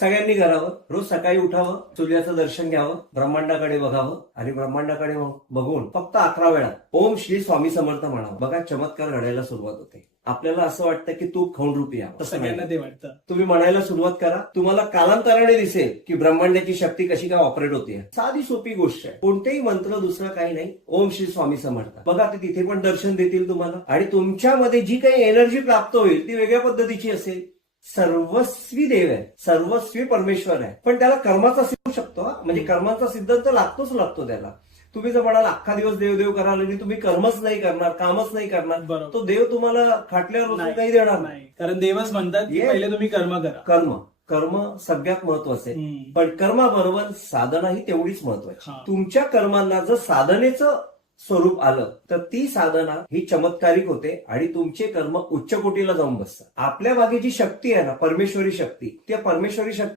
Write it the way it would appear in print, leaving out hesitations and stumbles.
सगळ्यांनी करावं. रोज सकाळी उठावं, सूर्याचं दर्शन घ्यावं, ब्रह्मांडाकडे बघावं आणि ब्रह्मांडाकडे बघून फक्त 11 वेळा ओम श्री स्वामी समर्थ म्हणावं. बघा, चमत्कार घडायला सुरुवात होते. आपल्याला असं वाटतं की तू खौनरूपी आहे, तसं नाही. सगळ्यांना ते वाटतं. तुम्ही म्हणायला सुरुवात करा, तुम्हाला कालांतराने दिसेल की ब्रह्मांडाची शक्ती कशी काय ऑपरेट होते. साधी सोपी गोष्ट आहे. कोणतेही मंत्र, दुसरं काही नाही. ओम श्री स्वामी समर्थ बघा, ते तिथे पण दर्शन देतील तुम्हाला आणि तुमच्यामध्ये जी काही एनर्जी प्राप्त होईल ती वेगळ्या पद्धतीची असेल. सर्वस्वी देव आहे, सर्वस्वी परमेश्वर आहे, पण त्याला कर्माचा सिद्ध शकतो. म्हणजे कर्माचा सिद्धांत लागतो त्याला. तुम्ही जर म्हणाल अख्खा दिवस देवदेव कराल आणि तुम्ही कर्मच नाही करणार, कामच नाही करणार, बरोबर. तो देव तुम्हाला खाटल्यावर बसून नाही. काही देणार नाही. नाही, कारण देवच म्हणतात की Yes. पहिले तुम्ही कर्म करा. कर्म सगळ्यात महत्वाचं आहे. हम्म. पण कर्माबरोबर साधना ही तेवढीच महत्वाची. हा. तुमच्या कर्मांना जर साधनेचं स्वरूप आलं तर ती साधना ही चमत्कारिक होते आणि तुमचे कर्म उच्च कोटीला जाऊन बसतात. आपल्या मागे जी शक्ती आहे ना, परमेश्वरी शक्ती, त्या परमेश्वरी शक्ती